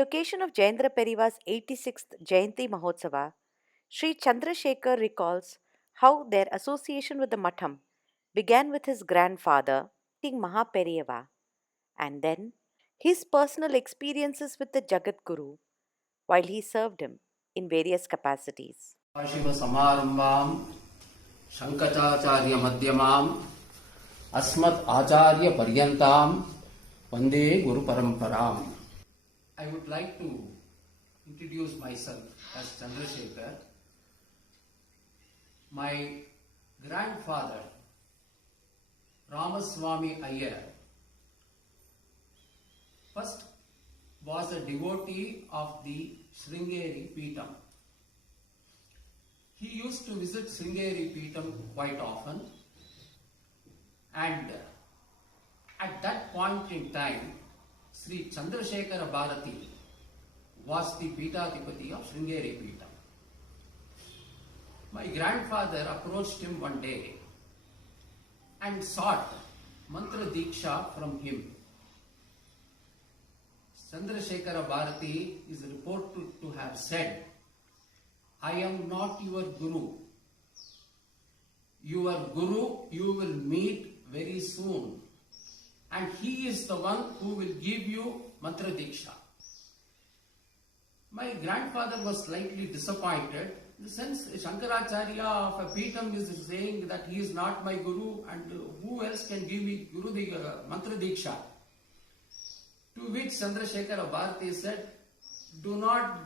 The occasion of Jayendra Periva's 86th Jayanti Mahotsava, Sri Chandrasekhar recalls how their association with the Matham began with his grandfather, King Mahaperiyava, and then his personal experiences with the Jagat Guru while he served him in various capacities. Shiv समारंभां Shankaracharya मध्यमां अस्मत् आचार्य पर्यन्तां वंदे गुरु परंपराम्. I would like to introduce myself as Chandrasekhar. My grandfather Ramaswamy Iyer first was a devotee of the Sringeri Peetham. He used to visit Sringeri Peetham quite often, and at that point in time, Sri Chandrasekhara Bharati was the Peethadipati of Sringeri Peetham. My grandfather approached him one day and sought mantra diksha from him. Chandrasekhara Bharati is reported to have said, "I am not your Guru. Your Guru you will meet very soon, and he is the one who will give you mantra diksha." My grandfather was slightly disappointed in the sense Shankaracharya of a Peetham is saying that he is not my Guru, and who else can give me Guru mantra diksha? To which Chandrasekhara Bharati said, "Do not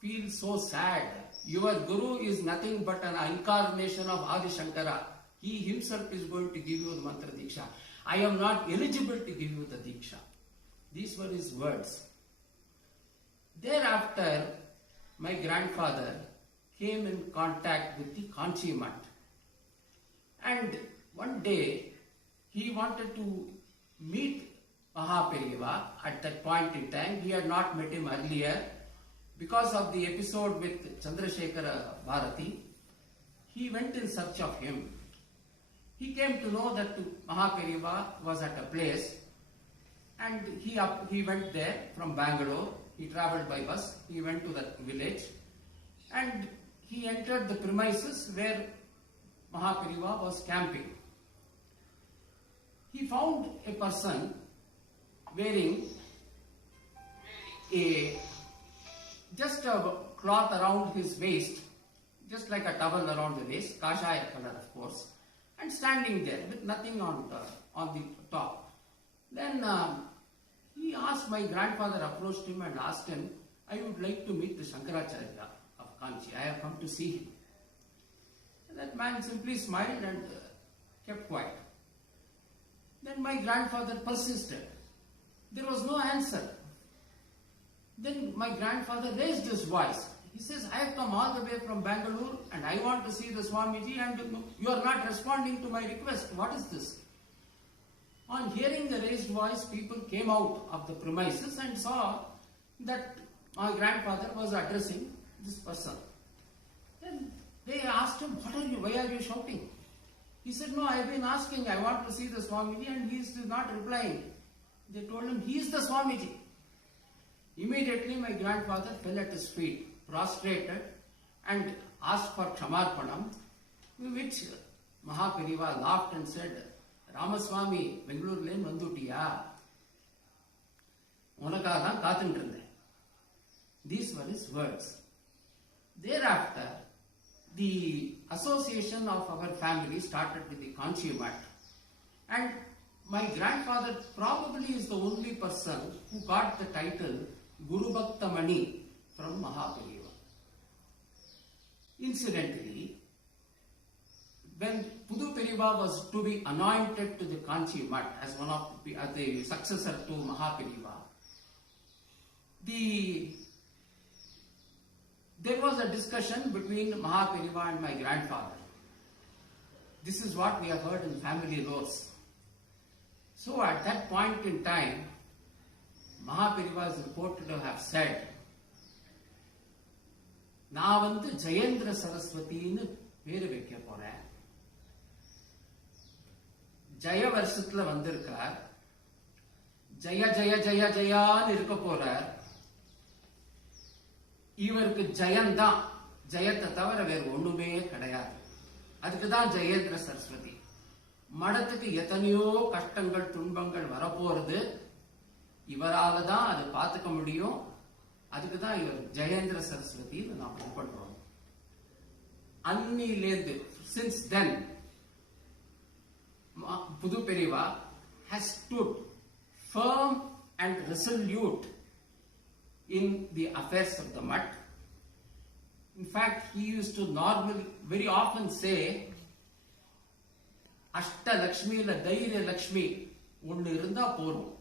feel so sad. Your Guru is nothing but an incarnation of Adi Shankara. He himself is going to give you the mantra diksha. I am not eligible to give you the diksha." These were his words. Thereafter, my grandfather came in contact with the Kanchi Math. And one day, he wanted to meet Mahaperiyava. At that point in time, he had not met him earlier. Because of the episode with Chandrasekhara Bharati, he went in search of him. He came to know that Mahaperiyava was at a place, and he went there from Bangalore. He travelled by bus. He went to that village, and he entered the premises where Mahaperiyava was camping. He found a person wearing just a cloth around his waist, just like a towel around the waist, kashaya color of course, and standing there with nothing on the top. Then he asked, my grandfather approached him and asked him, "I would like to meet the Shankaracharya of Kanchi. I have come to see him." And that man simply smiled and kept quiet. Then my grandfather persisted. There was no answer. Then my grandfather raised his voice. He says, "I have come all the way from Bangalore and I want to see the Swamiji, and you are not responding to my request. What is this?" On hearing the raised voice, people came out of the premises and saw that my grandfather was addressing this person. Then they asked him, "Why are you shouting?" He said, "No, I have been asking, I want to see the Swamiji, and he is not replying." They told him, "He is the Swamiji." Immediately my grandfather fell at his feet, prostrated, and asked for Kshamarpanam, which Mahaperiyava laughed and said, "Ramaswamy, Bengaluru vandutiya, unakkaga kaatundrunden." These were his words. Thereafter, the association of our family started with the Kanchi Math, and my grandfather probably is the only person who got the title Guru Bhakta Mani from Mahaperiyava. Incidentally, when Pudu Periva was to be anointed to the Kanchi Math as one of the successor to Mahaperiyava, there was a discussion between Mahaperiyava and my grandfather. This is what we have heard in family roars. So at that point in time, Mahaperiyava is reported to have said, "நான் வந்து ஜெயேந்திர சரஸ்வதின்னு பேரு வைக்க போறேன். ஜெய வருஷத்துல வந்திருக்கார். ஜெய ஜெய ஜெய ஜெயான்னு இருக்க போறார். இவருக்கு ஜெயந்தான், ஜெயத்தை தவிர வேறு ஒண்ணுமே கிடையாது. அதுக்குதான் ஜெயேந்திர சரஸ்வதி. மடத்துக்கு எத்தனையோ கஷ்டங்கள் துன்பங்கள் வரப்போறது, இவரால தான் அதை பார்த்துக்க முடியும். அதுக்குதான் இவர் ஜெயேந்திர சரஸ்வதி நாம் பண்றோம். அன்னிலேந்து சின்ஸ் தென் புது பெரியவா has stood firm and resolute in the affairs of the mutt. In fact, he used to normally, very often say, Ashta Lakshmi la Dairya Lakshmi ஒன்னு இருந்தா போரும்.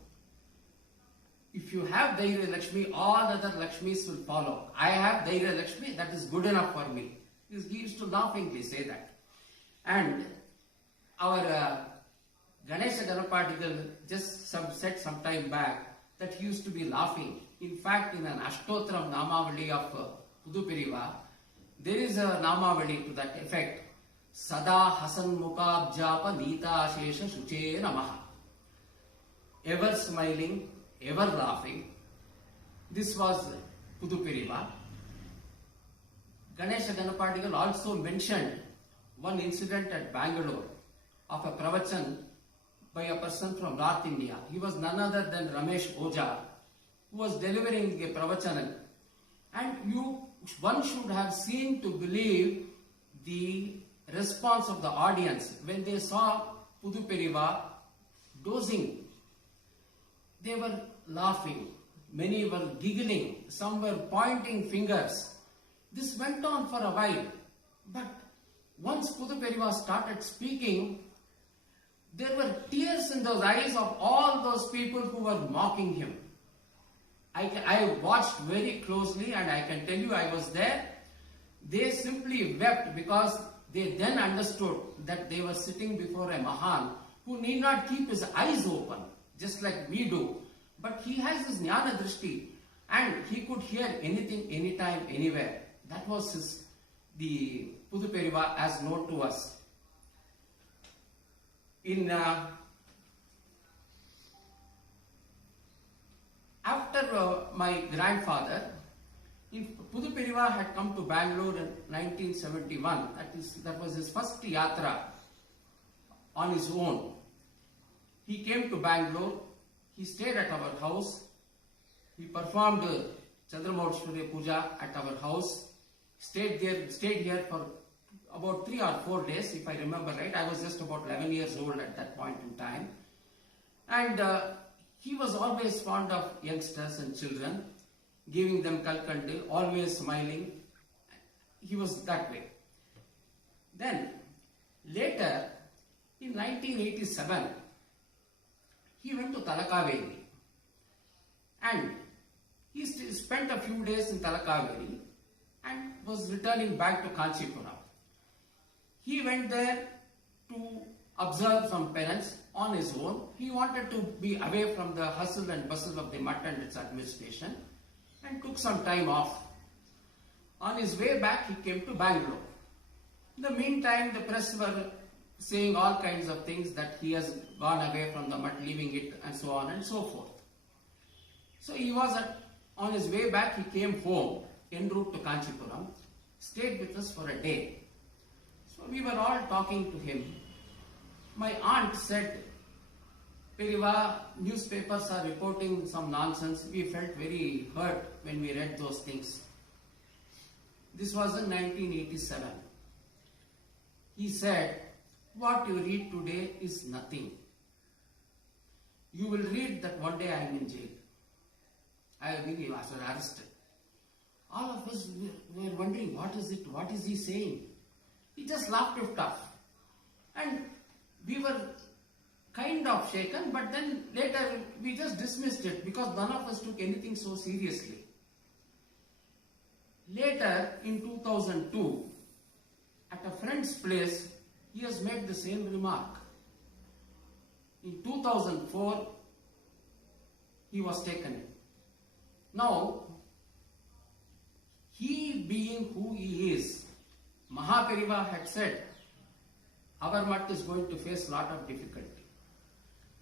If you have Dairya Lakshmi, all other Lakshmis will follow. I have Dairya Lakshmi, that is good enough for me. He used to laughingly say that. And our Ganesha Ganapadigal just said some time back that he used to be laughing. In fact, in an Ashtotram Namavali of Pudu Periva, there is a Namavali to that effect. Sada Hasan Mukhabjapa Nita Shesha Shuche Namaha. Ever smiling, ever laughing. This was Pudu Periva. Ganesha Ganapadigal also mentioned one incident at Bangalore of a pravachan by a person from North India. He was none other than Ramesh Oja, who was delivering a pravachanam. And one should have seen to believe the response of the audience when they saw Pudu Periva dozing. They were laughing, many were giggling, some were pointing fingers. This went on for a while, but once Pudu Periva started speaking, there were tears in those eyes of all those people who were mocking him. I watched very closely and I can tell you I was there. They simply wept because they then understood that they were sitting before a Mahan who need not keep his eyes open, just like we do. But he has his Jnana Drishti and he could hear anything, anytime, anywhere. That was the Pudu Periva as known to us. After my grandfather, Pudu Periva had come to Bangalore in 1971. That was his first yatra on his own. He came to Bangalore. He stayed at our house. He performed Chandramaushwarya Puja at our house. Stayed here for about 3 or 4 days, if I remember right. I was just about 11 years old at that point in time. And he was always fond of youngsters and children, giving them kalkandi, always smiling. He was that way. Then, later, in 1987, he went to Talakaveri. And he spent a few days in Talakaveri and was returning back to Kanchipuram. He went there to observe some penance on his own. He wanted to be away from the hustle and bustle of the mutt and its administration and took some time off. On his way back, he came to Bangalore. In the meantime, the press were saying all kinds of things that he has gone away from the mutt, leaving it and so on and so forth. So he was on his way back, he came home en route to Kanchipuram, stayed with us for a day. So we were all talking to him. My aunt said, Periva, newspapers are reporting some nonsense. We felt very hurt when we read those things. This was in 1987. He said, what you read today is nothing. You will read that one day I am in jail. I have been arrested. All of us were wondering, what is it? What is he saying? He just laughed it off. And we were kind of shaken, but then later we just dismissed it because none of us took anything so seriously. Later, in 2002, at a friend's place, he has made the same remark. In 2004, he was taken in. Now, he being who he is, Mahaperiva had said, our mutt is going to face a lot of difficulty.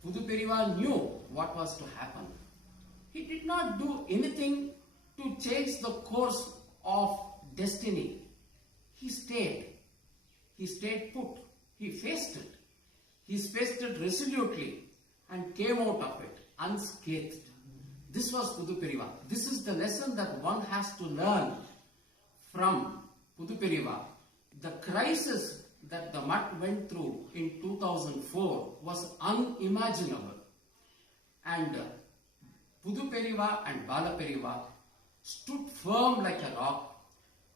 Pudu Periva knew what was to happen. He did not do anything to change the course of destiny, he stayed. He stayed put. He faced it. He faced it resolutely and came out of it unscathed. This was Puduperiva. This is the lesson that one has to learn from Puduperiva. The crisis that the Mutt went through in 2004 was unimaginable. And Puduperiva and Balaperiva stood firm like a rock,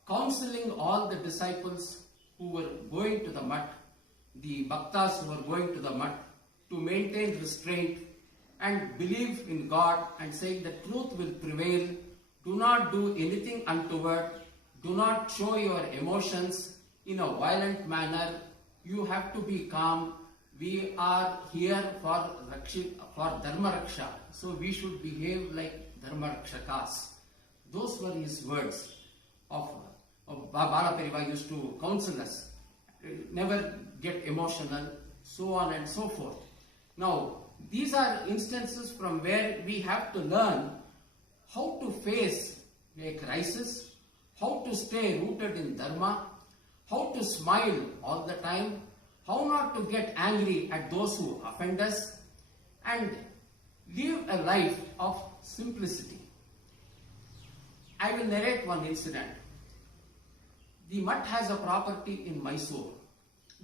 counseling all the disciples who were going to the Mutt, the Bhaktas who were going to the Mutt, to maintain restraint and believe in God and saying the truth will prevail. Do not do anything untoward. Do not show your emotions in a violent manner. You have to be calm. We are here for Dharma Raksha. So we should behave like Dharma Rakshakas. Those were his words of Balaperiva used to counsel us. Never get emotional, so on and so forth. Now, these are instances from where we have to learn how to face a crisis, how to stay rooted in Dharma, how to smile all the time, how not to get angry at those who offend us, and live a life of simplicity. I will narrate one incident. The Mutt has a property in Mysore,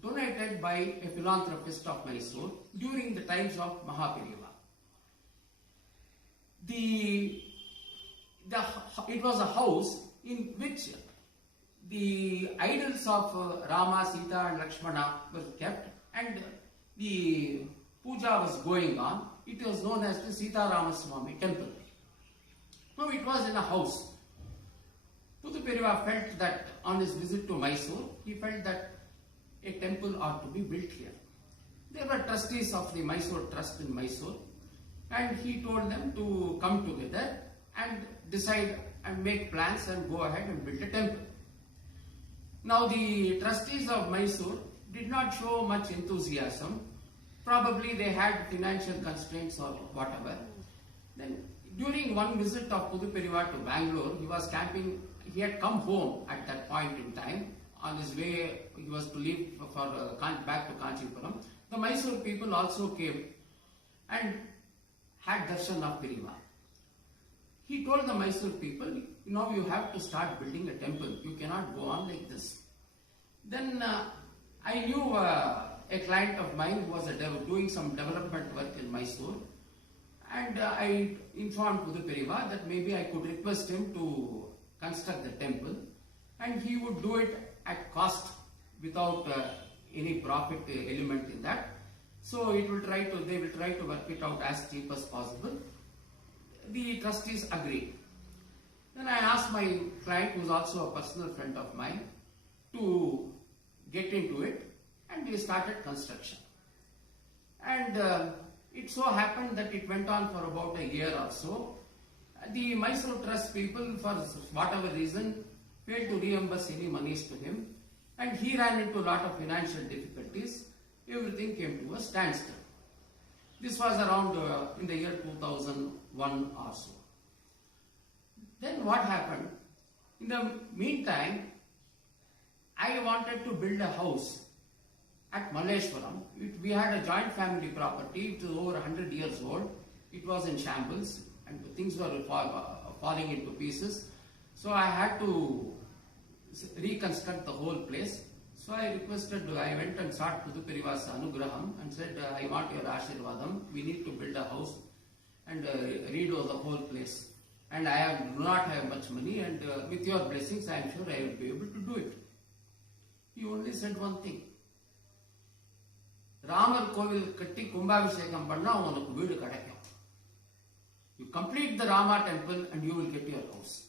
donated by a philanthropist of Mysore during the times of Mahaperiva. It was a house in which the idols of Rama, Sita and Lakshmana were kept, and the puja was going on. It was known as the Sita Ramaswamy temple. Now it was in a house. Puduperiva felt that on his visit to Mysore, he felt that a temple ought to be built here. There were trustees of the Mysore Trust in Mysore, and he told them to come together and decide and make plans and go ahead and build a temple. Now the trustees of Mysore did not show much enthusiasm. Probably they had financial constraints or whatever. Then during one visit of Puduperiva to Bangalore, he was camping. He had come home at that point in time. On his way, he was to leave back to Kanchipuram. The Mysore people also came and had darshan of Periva. He told the Mysore people, now you have to start building a temple. You cannot go on like this. Then I knew a client of mine who was doing some development work in Mysore, and I informed Puduperiva that maybe I could request him to construct the temple, and he would do it at cost without any profit element in that. So they will try to work it out as cheap as possible. The trustees agreed. Then I asked my client, who is also a personal friend of mine, to get into it, and we started construction. And it so happened that it went on for about a year or so. The Mysore Trust people, for whatever reason, failed to reimburse any monies to him, and he ran into a lot of financial difficulties. Everything came to a standstill. This was around in the year 2001 or so. Then what happened? In the meantime, I wanted to build a house at Malleshwaram. We had a joint family property. It was over 100 years old. It was in shambles and things were falling into pieces. So I had to reconstruct the whole place. So I went and sought Puduperiva's Anugraham and said, I want your Ashirvadam. We need to build a house and redo the whole place. And I do not have much money, and with your blessings, I am sure I will be able to do it. He only said one thing. Ramar Kovil Katti Kumbhabhishekam Panna unakku veedu kadaikum. You complete the Rama temple and you will get your house.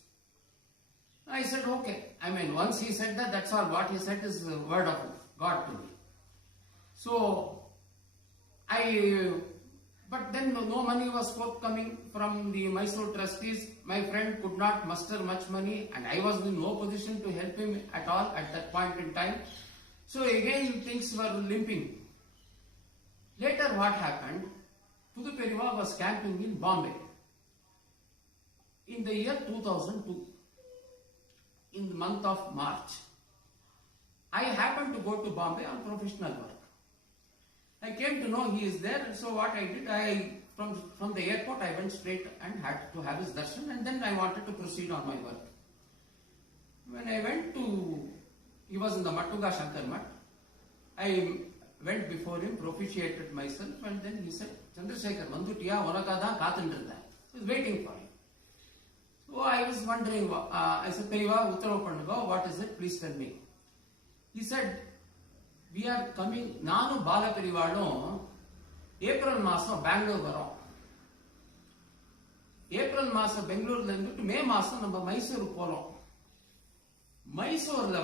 I said, okay. I mean, once he said that, that's all. What he said is the word of God to me. So, but then no money was forthcoming from the Mysore trustees. My friend could not muster much money, and I was in no position to help him at all at that point in time. So again, things were limping. Later what happened? Puduperiva was camping in Bombay in the year 2002. in the month of March. I happened to go to Bombay on professional work. I came to know he is there, and so what I did, from the airport I went straight and had to have his darshan, and then I wanted to proceed on my work. When I went to, he was in the Mattuga Shankar Mat, I went before him, propitiated myself, and then he said, Chandrasekhar, Vandutiya, Onakada, Katandrida. He was waiting for him. So I was wondering, I said, Periva, Uttarav Panduga, what is it? Please tell me. He said, we are coming, ನಾನು ಬಾಲ ಪರಿವಾಳು April ಮಾಸ பெங்களூர் வரோம். April மாசம் பெங்களூர்ல இருந்துட்டு மே மாசம் நம்ம மைசூர் போறோம். மைசூர்ல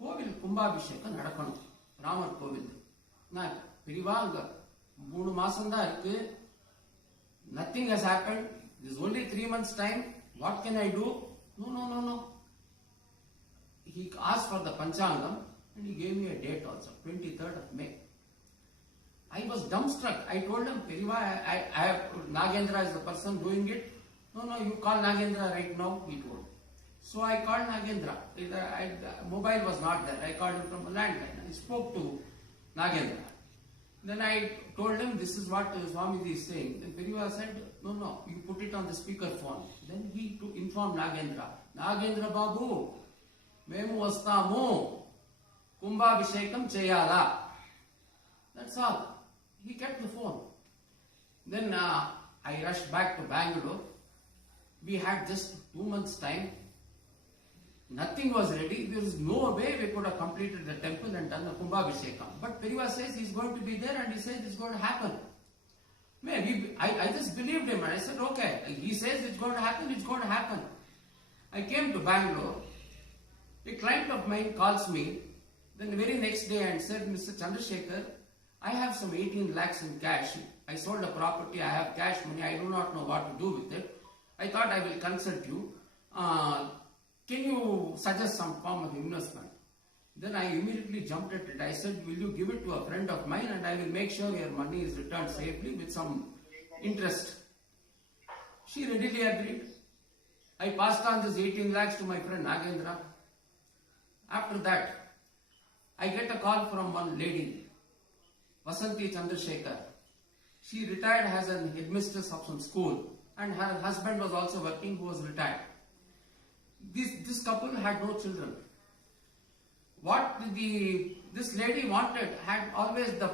கோவில் கும்பாபிஷேகம் நடக்கணும், ராமர் கோவில். நான் பெரியவா அங்க 3 மாசம் தான் இருக்கு. Nothing has happened. This is only 3 months time. What can I do? No. He asked for the Panchangam and he gave me a date also, 23rd of May. I was dumbstruck. I told him, Periva, I have, Nagendra is the person doing it. No, you call Nagendra right now, he told. So I called Nagendra. Mobile was not there. I called him from a landline. I spoke to Nagendra. Then I told him, this is what Swamiji is saying. Then Periva said, no, you put it on the speaker phone. Then he informed Nagendra. Nagendra Babu, Memu Vastamu, Kumbhabhishekam Cheyala. That's all. He kept the phone. Then I rushed back to Bangalore. We had just 2 months' time. Nothing was ready. There was no way we could have completed the temple and done the Kumbhabhishekam. But Periva says he's going to be there and he says it's going to happen. I just believed him and I said, okay, he says it's going to happen, it's going to happen. I came to Bangalore. A client of mine calls me then the very next day and said, Mr. Chandrasekhar, I have some 18 lakhs in cash. I sold a property, I have cash money, I do not know what to do with it. I thought I will consult you. Can you suggest some form of investment? Then I immediately jumped at it. I said, will you give it to a friend of mine and I will make sure your money is returned safely with some interest. She readily agreed. I passed on this 18 lakhs to my friend Nagendra. After that, I get a call from one lady, Vasanti Chandrasekhar. She retired as an headmistress of some school and her husband was also working, who was retired. This couple had no children. What this lady wanted, had always the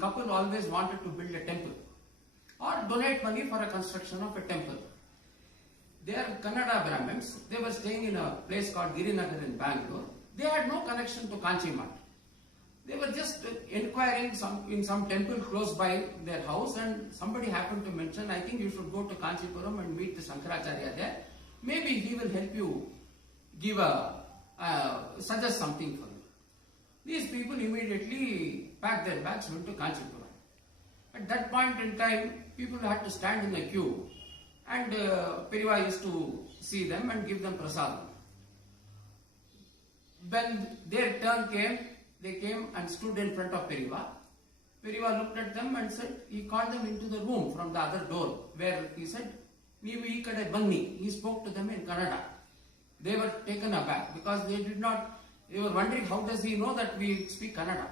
couple always wanted to build a temple or donate money for a construction of a temple. They are Kannada Brahmins. They were staying in a place called Girinagar in Bangalore. They had no connection to Kanchimat. They were just inquiring in some temple close by their house and somebody happened to mention, I think you should go to Kanchipuram and meet the Shankaracharya there. Maybe he will help you suggest something for you. These people immediately packed their bags and went to Kanchipuram. At that point in time, people had to stand in a queue and Periva used to see them and give them prasadam. When their turn came, they came and stood in front of Periva. Periva looked at them and said, he called them into the room from the other door where he said, Neevu ee kade banni. He spoke to them in Kannada. They were taken aback because they were wondering how does he know that we speak Kannada.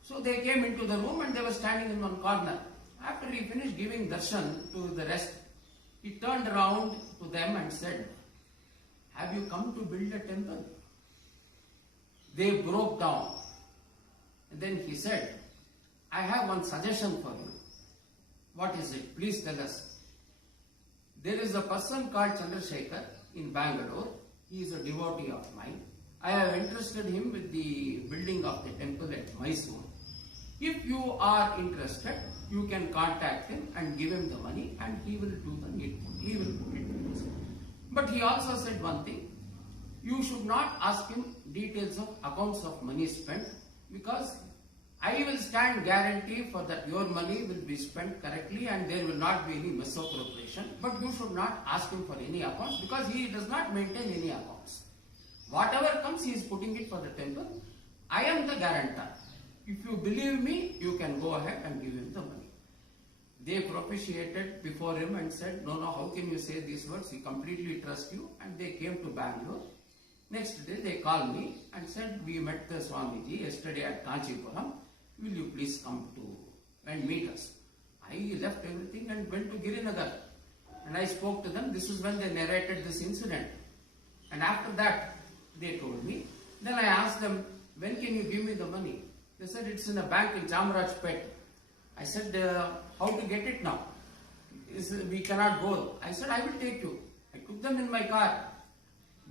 So they came into the room and they were standing in one corner. After he finished giving darshan to the rest, he turned around to them and said, have you come to build a temple? They broke down. And then he said, I have one suggestion for you. What is it? Please tell us. There is a person called Chandrasekhar in Bangalore. He is a devotee of mine. I have entrusted him with the building of the temple at Mysore. If you are interested, you can contact him and give him the money and he will do the needful. He will put it in his. But he also said one thing. You should not ask him details of accounts of money spent because I will stand guarantee for that your money will be spent correctly and there will not be any misappropriation. But you should not ask him for any accounts because he does not maintain any accounts. Whatever comes, he is putting it for the temple. I am the guarantor. If you believe me, you can go ahead and give him the money. They propitiated before him and said, no, how can you say these words? We completely trust you. And they came to Bangalore. Next day they called me and said, we met the Swamiji yesterday at Kanchipuram. Will you please come to and meet us? I left everything and went to Girinagar. And I spoke to them. This is when they narrated this incident. And after that, they told me. Then I asked them, when can you give me the money? They said, it's in a bank in Chamarajpet. I said, how to get it now? We cannot go. I said, I will take you. I took them in my car,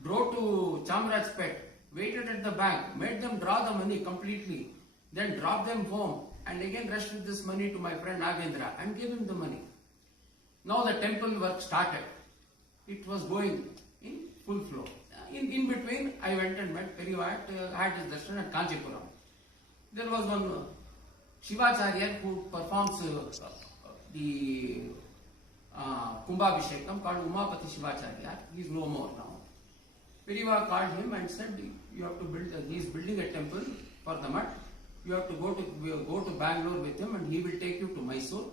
drove to Chamarajpet, waited at the bank, made them draw the money completely, then dropped them home, and again rushed with this money to my friend Nagendra and gave him the money. Now the temple work started. It was going in full flow. In between, I went and met Periva had his darshan at Kanchipuram. There was one Shivacharya who performs the Kumbhabhishekam called Umapati Shivacharya. He is no more now. Periva called him and said, you have to build, he is building a temple for the mutt. You have to go to Bangalore with him and he will take you to Mysore.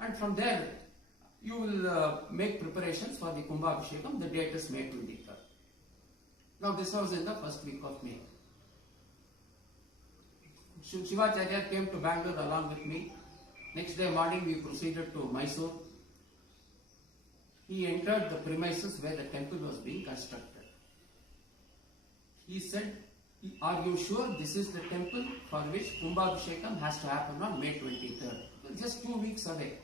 And from there, you will make preparations for the Kumbhabhishekam. The date is May 23rd. Now this was in the first week of May. Shivacharya came to Bangalore along with me. Next day morning we proceeded to Mysore. He entered the premises where the temple was being constructed. He said, are you sure this is the temple for which Kumbhabhishekam has to happen on May 23rd? Just 2 weeks away.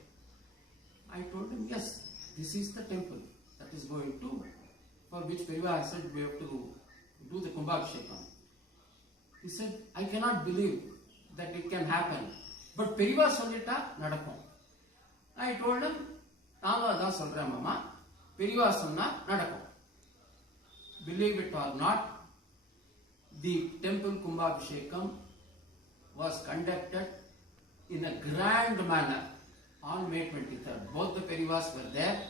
I told him, yes, this is the temple that is going to, for which Periva said we have to do the Kumbhabhishekam. He said, I cannot believe that it can happen. But Periva sollita nadakum. I told him, Nanu adha solren mama, Periva sonna nadakum. Believe it or not, the temple Kumbhabhishekam was conducted in a grand manner on May 23rd. Both the Perivas were there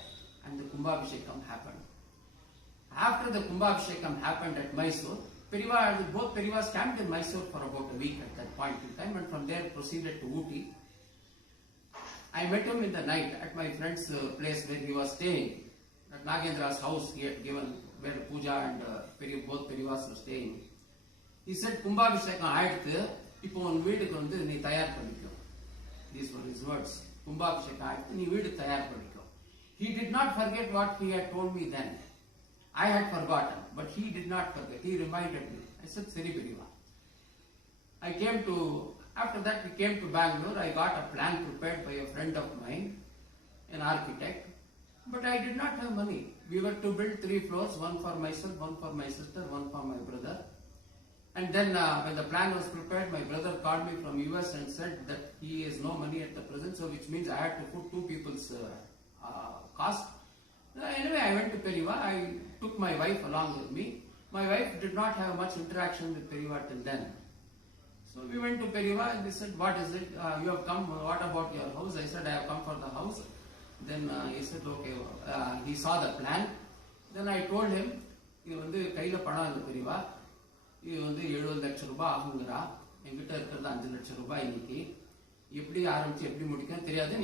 and the Kumbhabhishekam happened. After the Kumbhabhishekam happened at Mysore, both Perivas camped in Mysore for about a week at that point in time and from there proceeded to Ooty. I met him in the night at my friend's place where he was staying, at Nagendra's house he had given, where Puja and both Perivas were staying. He said, Kumbhabhishekam aayaduthu, ipo un veedukku vandu nee tayar pannikko. These were his words. Kumbhabhishekam aayaduthu, nee veedu tayar pannikko. He did not forget what he had told me then. I had forgotten, but he did not forget. He reminded me. I said, Seri Periva. After that we came to Bangalore. I got a plan prepared by a friend of mine, an architect, but I did not have money. We were to build 3 floors, one for myself, one for my sister, one for my brother. And then when the plan was prepared, my brother called me from US and said that he has no money at the present, so which means I had to put 2 people's cost. Anyway, I went to Periva. I took my wife along with me. My wife did not have much interaction with Periva till then. So we went to Periva and they said, what is it? You have come, what about your house? I said, I have come for the house. Then he said, okay, he saw the plan. Then I told him, இது வந்து கையில் பணம் இல்லை பெரியவா, இது வந்து 70 லட்சம் ரூபாய் ஆகுங்கிறா, என்கிட்ட இருக்கிறது 5 லட்சம் ரூபாய் இன்னைக்கு, எப்படி ஆரம்பிச்சு எப்படி முடிக்கணும் தெரியாது,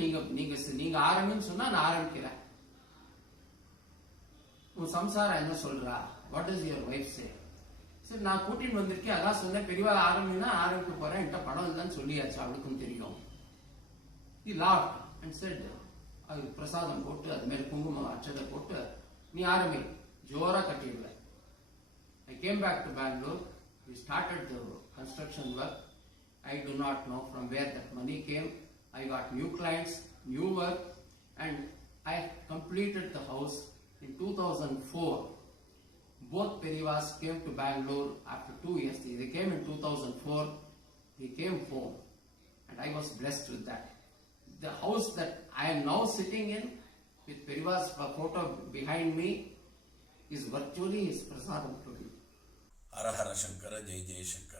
நீங்க ஆரம்பின்னு சொன்னா நான் ஆரம்பிக்கிறேன். உன் சம்சாரம் என்ன சொல்றா? வாட் இஸ் யுவர் வைஃப் சே? சரி, நான் கூட்டின்னு வந்திருக்கேன், அதான் சொன்னேன், பெரியவா ஆரம்பினா ஆரம்பிக்க போறேன், என்கிட்ட பணம் இல்லைன்னு சொல்லியாச்சு, அவளுக்கும் தெரியும். He laughed and said, அது பிரசாதம் போட்டு அது மேல குங்குமம் அச்சதை போட்டு நீ ஆரம்பி, ஜோரா கட்டிடுவேன். I came back to Bangalore. We started the construction work. I do not know from where that money came. I got new clients, new work, and I completed the house in 2004. Both Perivas came to Bangalore after 2 years. They came in 2004. We came home, and I was blessed with that. The house that I am now sitting in, with Periva's photo behind me, is virtually his prasadam to me. Hara Hara Shankara Jaya Jaya Shankara.